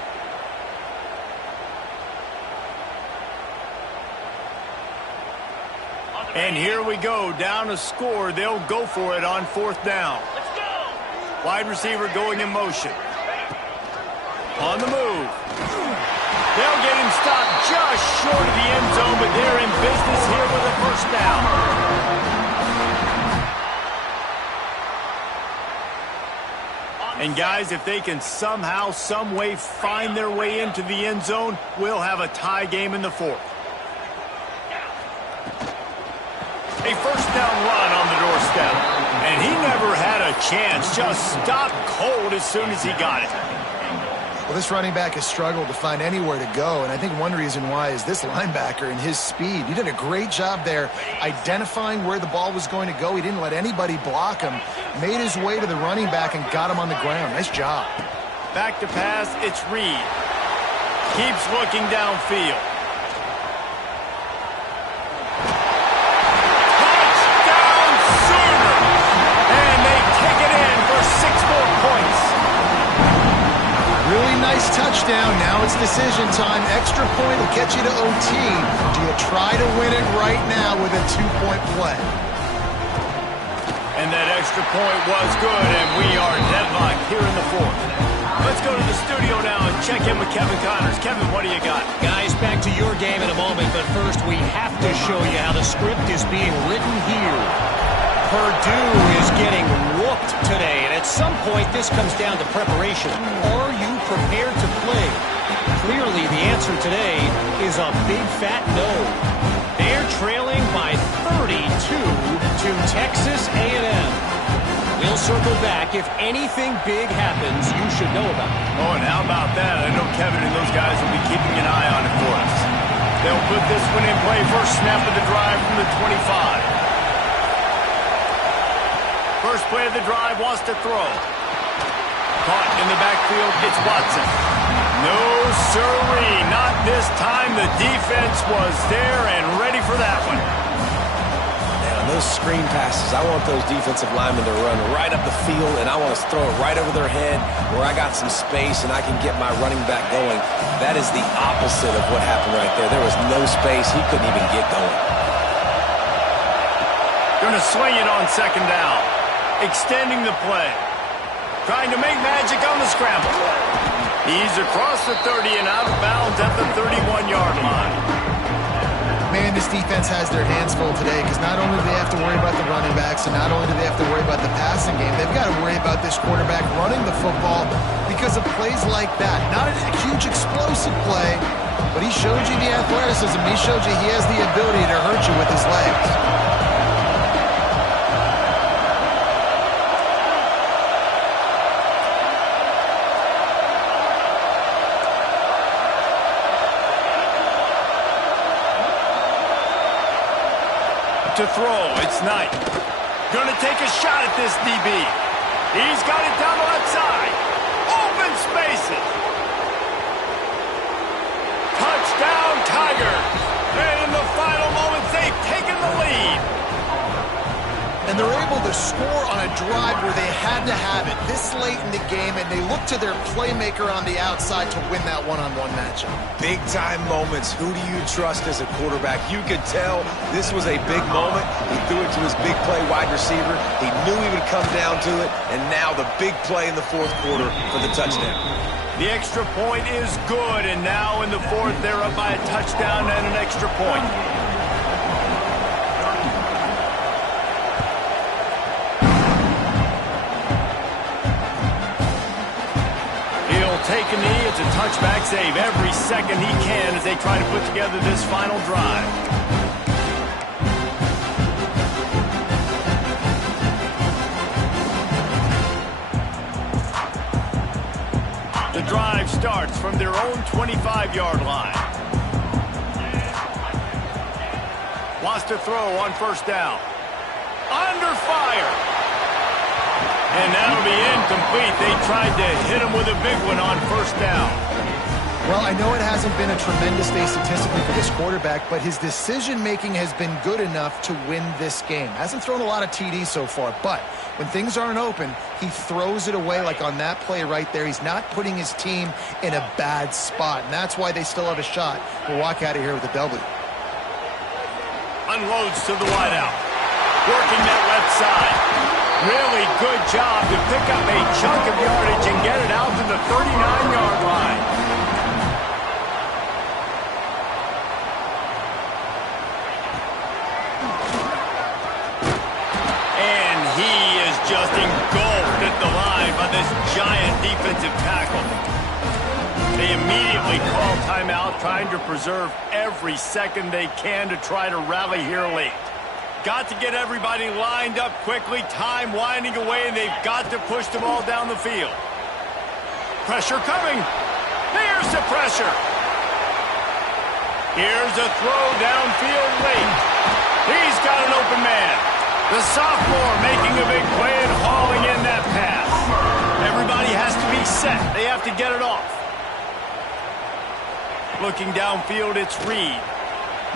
And here we go, down a score. They'll go for it on 4th down. Let's go. Wide receiver going in motion. On the move. They'll get him stopped just short of the end zone, but they're in business here with a first down. And guys, if they can somehow, some way find their way into the end zone, we'll have a tie game in the 4th. A first down run on the doorstep. And he never had a chance. Just stopped cold as soon as he got it. Well, this running back has struggled to find anywhere to go, and I think one reason why is this linebacker and his speed. He did a great job there identifying where the ball was going to go. He didn't let anybody block him. Made his way to the running back and got him on the ground. Nice job. Back to pass, it's Reed. Keeps looking downfield. Nice touchdown. Now it's decision time. Extra point will get you to OT. Do you try to win it right now with a 2-point play? And that extra point was good, and we are deadlocked here in the 4th. Let's go to the studio now and check in with Kevin Connors. Kevin, what do you got? Guys, back to your game in a moment, but first we have to show you how the script is being written here. Purdue is getting whooped today, and at some point this comes down to preparation. Are you prepared to play? Clearly the answer today is a big fat no. They're trailing by 32 to Texas A&M. We'll circle back. If anything big happens, you should know about it. Oh, and how about that? I know Kevin and those guys will be keeping an eye on it for us. They'll put this one in play. First snap of the drive from the 25. First play of the drive, wants to throw. Caught in the backfield, it's Watson. No sirree, not this time. The defense was there and ready for that one. Man, on those screen passes, I want those defensive linemen to run right up the field, and I want to throw it right over their head where I got some space and I can get my running back going. That is the opposite of what happened right there. There was no space. He couldn't even get going. Going to swing it on second down. Extending the play. Trying to make magic on the scramble. He's across the 30 and out of bounds at the 31-yard line. Man, this defense has their hands full today, because not only do they have to worry about the running backs, and not only do they have to worry about the passing game, they've got to worry about this quarterback running the football because of plays like that. Not a huge explosive play, but he showed you the athleticism. He showed you he has the ability to hurt you with his legs. to throw. It's Knight. Gonna take a shot at this DB. He's got it down the left side. Open spaces. Touchdown, Tigers. And in the final moments, they've taken the lead. And they're able to score on a drive where they had to have it this late in the game, and they look to their playmaker on the outside to win that one-on-one matchup. Big-time moments. Who do you trust as a quarterback? You could tell this was a big moment. He threw it to his big play wide receiver. He knew he would come down to it, and now the big play in the fourth quarter for the touchdown. The extra point is good, and now in the fourth, they're up by a touchdown and an extra point. Take a knee. It's a touchback save every second he can as they try to put together this final drive. The drive starts from their own 25-yard line. Wants to throw on first down. Under fire. And that'll be incomplete. They tried to hit him with a big one on first down. Well, I know it hasn't been a tremendous day statistically for this quarterback, but his decision-making has been good enough to win this game. Hasn't thrown a lot of TDs so far, but when things aren't open, he throws it away like on that play right there. He's not putting his team in a bad spot, and that's why they still have a shot to walk out of here with a W. Unloads to the wideout. Working that left side. Really good job to pick up a chunk of yardage and get it out to the 39-yard line. And he is just engulfed at the line by this giant defensive tackle. They immediately call timeout, trying to preserve every second they can to try to rally here late. Got to get everybody lined up quickly, time winding away, and they've got to push the ball down the field. Pressure coming. Here's the pressure. Here's a throw downfield late. He's got an open man. The sophomore making a big play and hauling in that pass. Everybody has to be set. They have to get it off. Looking downfield, it's Reed.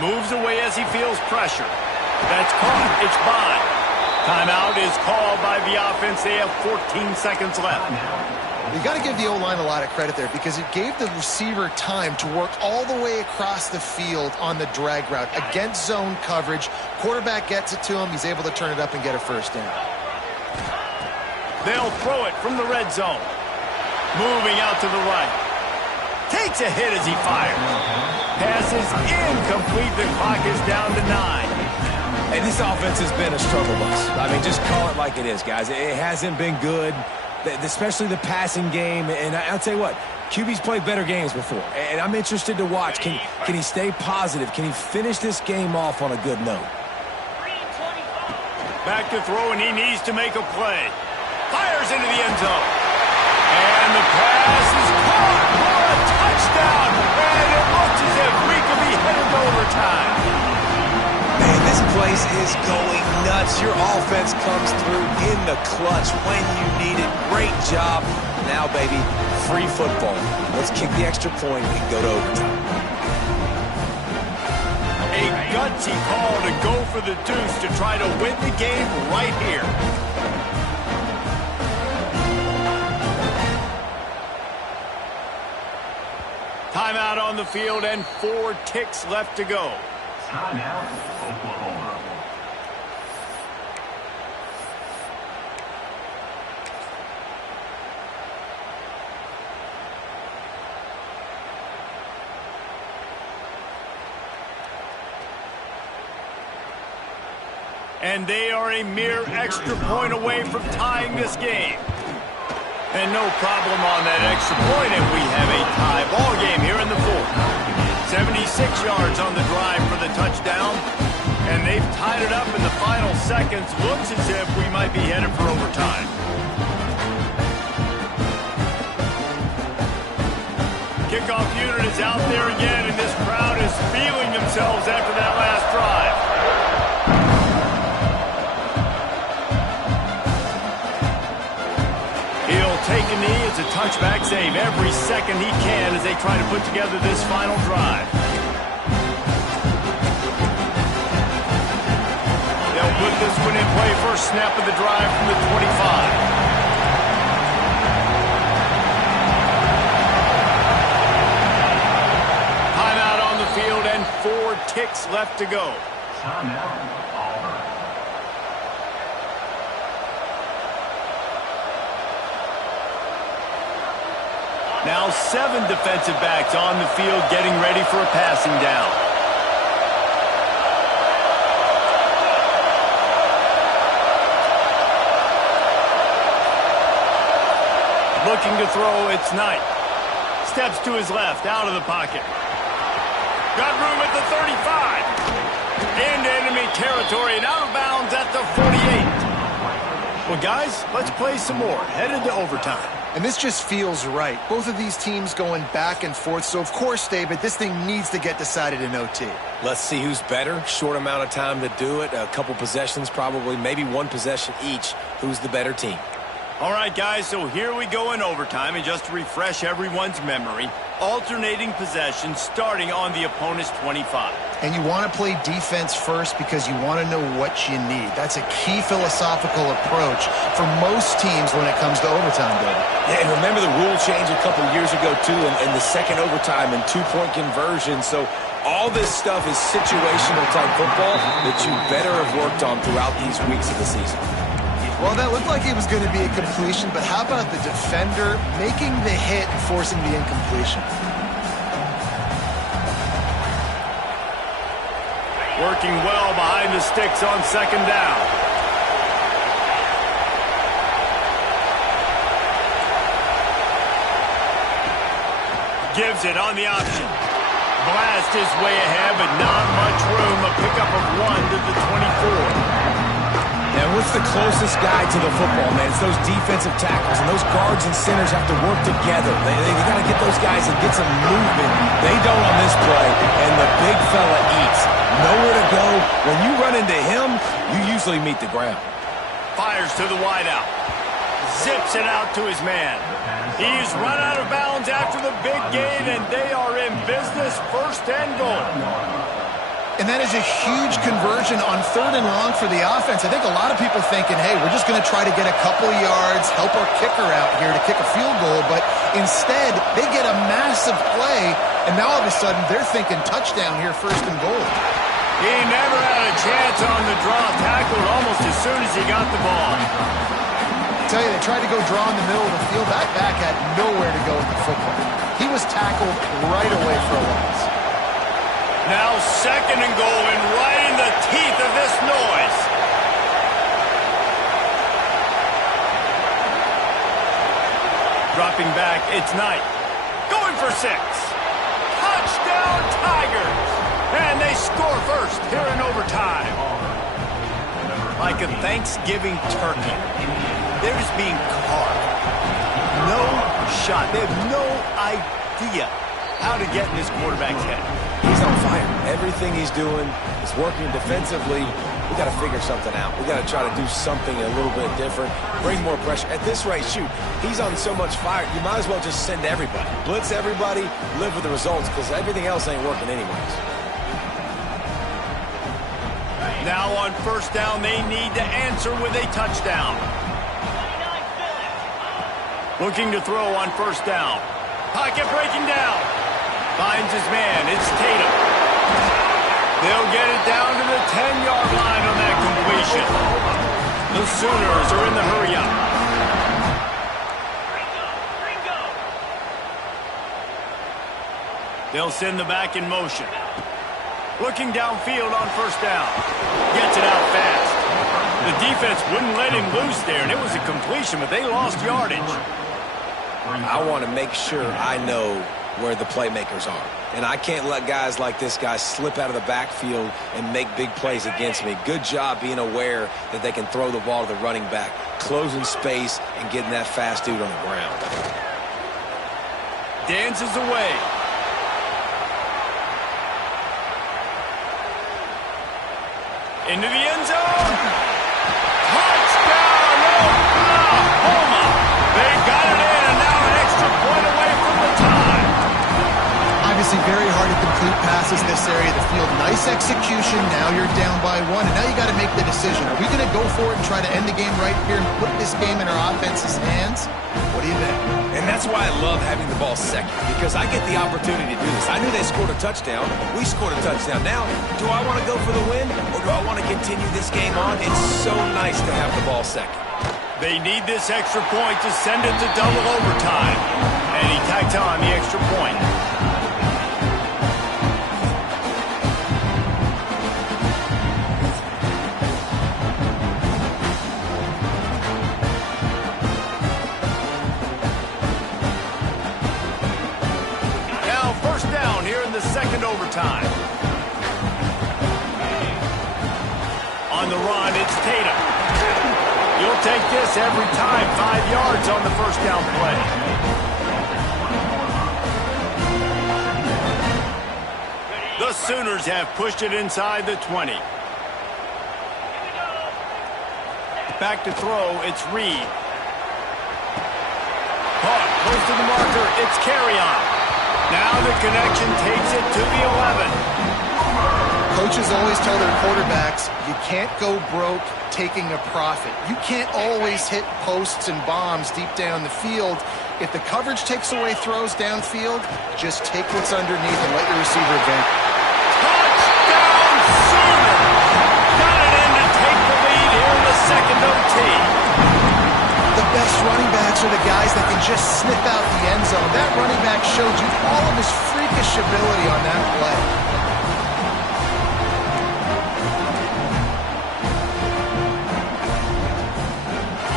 Moves away as he feels pressure. That's caught. It's Bond. Timeout is called by the offense. They have 14 seconds left. You got to give the O-line a lot of credit there because it gave the receiver time to work all the way across the field on the drag route against zone coverage. Quarterback gets it to him. He's able to turn it up and get a first down. They'll throw it from the red zone. Moving out to the right. Takes a hit as he fires. Pass is incomplete. The clock is down to 9. And this offense has been a struggle bus. I mean, just call it like it is, guys. It hasn't been good, especially the passing game. And I'll tell you what, QB's played better games before. And I'm interested to watch. Can he stay positive? Can he finish this game off on a good note? Back to throw, and he needs to make a play. Fires into the end zone. And the pass is caught for a touchdown. And it looks as if we could be headed to overtime. Man, this place is going nuts. Your offense comes through in the clutch when you need it. Great job. Now, baby, free football. Let's kick the extra point and go to overtime. A gutsy call to go for the deuce to try to win the game right here. Timeout on the field and 4 ticks left to go. Timeout, Oklahoma. And they are a mere extra point away from tying this game. And no problem on that extra point, and we have a tie ball game here in the fourth. 76 yards on the drive for the touchdown, and they've tied it up in the final seconds. Looks as if we might be headed for overtime. Kickoff unit is out there again, and this crowd is feeling themselves after that last drive. punchback save every second he can as they try to put together this final drive. They'll put this one in play first snap of the drive from the 25. Field and 4 ticks left to go. Timeout, Auburn. Now 7 defensive backs on the field getting ready for a passing down. Looking to throw, it's Knight. Steps to his left, out of the pocket. Got room at the 35. Into enemy territory and out of bounds at the 48. Well, guys, let's play some more. Headed to overtime. And this just feels right. Both of these teams going back and forth. So, of course, David, this thing needs to get decided in OT. Let's see who's better. Short amount of time to do it. A couple possessions probably, maybe 1 possession each. Who's the better team? All right, guys, so here we go in overtime. And just to refresh everyone's memory, alternating possessions starting on the opponent's 25. And you want to play defense first because you want to know what you need. That's a key philosophical approach for most teams when it comes to overtime, David. Yeah, and remember the rule change a couple years ago, too, in the second overtime and 2-point conversion. So all this stuff is situational type football that you better have worked on throughout these weeks of the season. Well, that looked like it was going to be a completion, but how about the defender making the hit and forcing the incompletion? Working well behind the sticks on second down. Gives it on the option. Blast his way ahead, but not much room. A pickup of 1 to the 24. And what's the closest guy to the football, man? It's those defensive tackles, and those guards and centers have to work together. They got to get those guys and get some movement. They don't on this play, and the big fella eats. Nowhere to go. When you run into him, you usually meet the ground. Fires to the wideout. Zips it out to his man. He's run out of bounds after the big gain, and they are in business, 1st and goal. And that is a huge conversion on 3rd and long for the offense. I think a lot of people thinking, hey, we're just going to try to get a couple of yards, help our kicker out here to kick a field goal. But instead, they get a massive play, and now all of a sudden they're thinking touchdown here, 1st and goal. He never had a chance on the draw. Tackled almost as soon as he got the ball. I tell you, they tried to go draw in the middle of the field. That back had nowhere to go with the football. He was tackled right away for a loss. Now 2nd and goal, and right in the teeth of this noise. Dropping back, it's Knight. Going for 6. Touchdown Tigers! And they score first here in overtime. Like a Thanksgiving turkey. They're just being carved. No shot. They have no idea how to get in this quarterback's head. He's on fire. Everything he's doing is working defensively. We got to figure something out. We got to try to do something a little bit different. Bring more pressure. At this rate, shoot, he's on so much fire, you might as well just send everybody. Blitz everybody, live with the results, because everything else ain't working anyways. Now on 1st down, they need to answer with a touchdown. Looking to throw on 1st down. Pocket breaking down. Finds his man. It's Tatum. They'll get it down to the 10-yard line on that completion. The Sooners are in the hurry-up. They'll send the back in motion. Looking downfield on 1st down. Gets it out fast. The defense wouldn't let him loose there, and it was a completion, but they lost yardage. I want to make sure I know where the playmakers are. And I can't let guys like this guy slip out of the backfield and make big plays against me. Good job being aware that they can throw the ball to the running back, closing space, and getting that fast dude on the ground. Dances away. Into the end zone. Touchdown, Oklahoma. They got it in, and now an extra Obviously very hard to complete passes this area of the field. Nice execution. Now you're down by one, and now you got to make the decision. Are we going to go for it and try to end the game right here and put this game in our offense's hands? What do you think? And that's why I love having the ball second, because I get the opportunity to do this. I knew they scored a touchdown. We scored a touchdown. Now, do I want to go for the win, or do I want to continue this game on? It's so nice to have the ball second. They need this extra point to send it to double overtime. And he tacked on the extra point. Now first down here in the second overtime. On the run, it's Tatum. You'll take this every time. 5 yards on the first down play. The Sooners have pushed it inside the 20. Back to throw, it's Reed. Caught, close to the marker, it's Carry-On. Now the connection takes it to the 11. Coaches always tell their quarterbacks, you can't go broke taking a profit. You can't always hit posts and bombs deep down the field. If the coverage takes away throws downfield, just take what's underneath and let your receiver advance. Touchdown Sooners! Got it in to take the lead here in the second OT. The best running backs are the guys that can just snip out the end zone. That running back showed you all of his freakish ability on that play.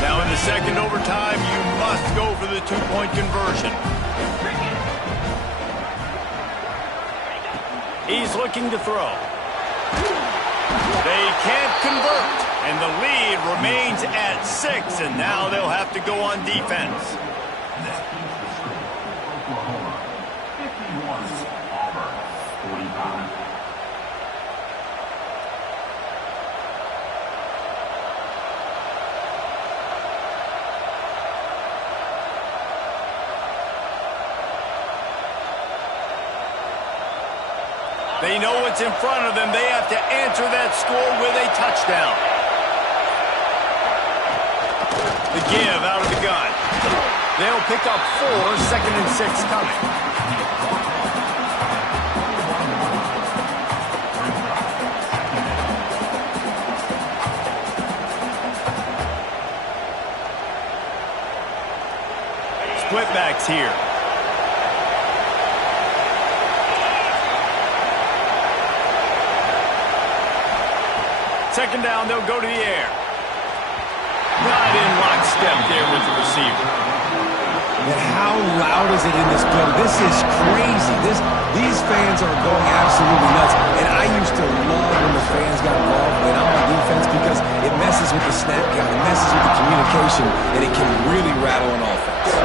Now in the second overtime, you must go for the two-point conversion. He's looking to throw. They can't convert, and the lead remains at 6, and now they'll have to go on defense. Oklahoma. 51. Auburn. 45. They know what's in front of them. They have to answer that score with a touchdown. The give out of the gun. They'll pick up 4, 2nd and 6 coming. Split backs here. Second down, they'll go to the air. Not in lockstep there with the receiver. And how loud is it in this building? This is crazy. These fans are going absolutely nuts. And I used to love when the fans got involved when I'm on defense because it messes with the snap count, it messes with the communication, and it can really rattle an offense.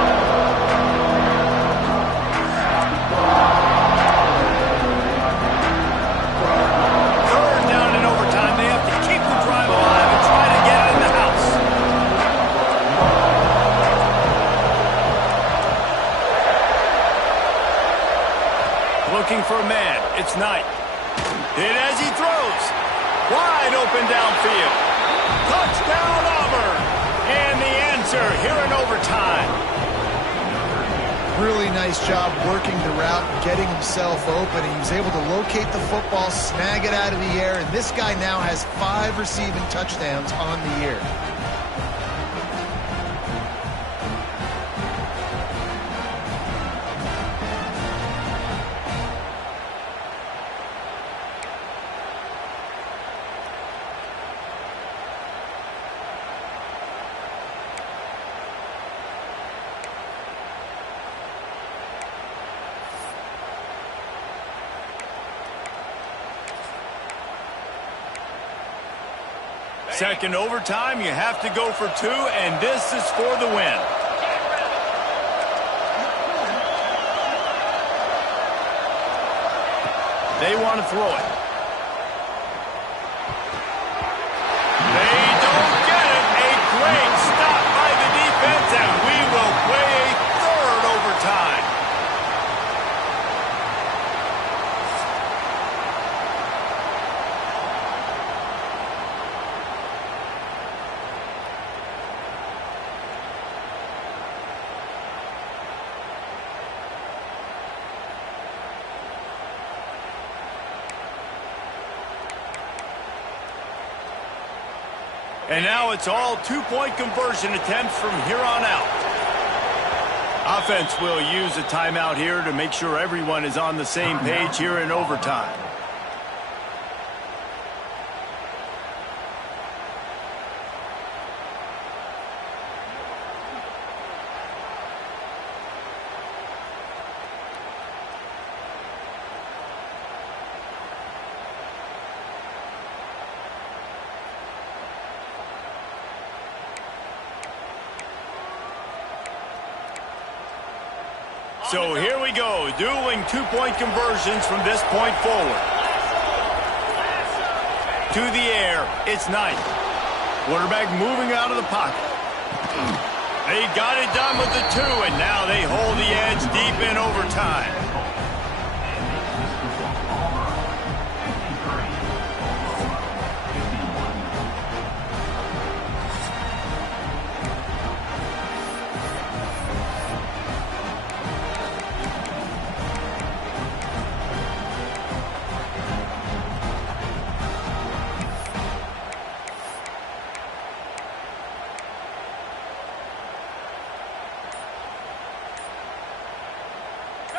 Looking for a man. It's Knight. Hit as he throws. Wide open downfield. Touchdown Auburn. And the answer here in overtime. Really nice job working the route, getting himself open. He was able to locate the football, snag it out of the air, and this guy now has 5 receiving touchdowns on the year. Second overtime, you have to go for 2, and this is for the win. They want to throw it. They don't get it. A great stop by the defense, and we will play a third overtime. And now it's all two-point conversion attempts from here on out. Offense will use a timeout here to make sure everyone is on the same page here in overtime. So here we go, dueling two-point conversions from this point forward. To the air, it's Knight. Quarterback moving out of the pocket. They got it done with the two, and now they hold the edge deep in overtime.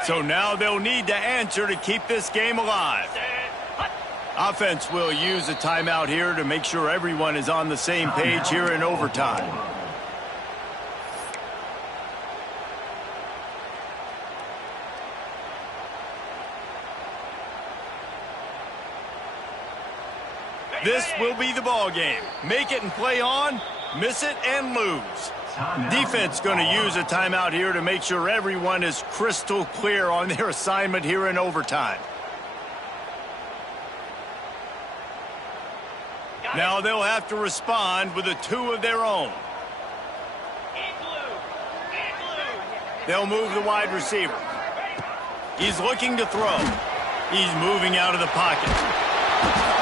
So now they'll need to answer to keep this game alive. Offense will use a timeout here to make sure everyone is on the same page here in overtime. This will be the ball game. Make it and play on, miss it and lose. Defense going to use a timeout here to make sure everyone is crystal clear on their assignment here in overtime. Now they'll have to respond with a two of their own. They'll move the wide receiver. He's looking to throw. He's moving out of the pocket.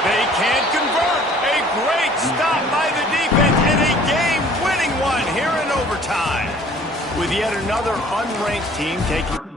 They can't convert. A great stop by the defense and a game-winning one here in overtime. With yet another unranked team taking...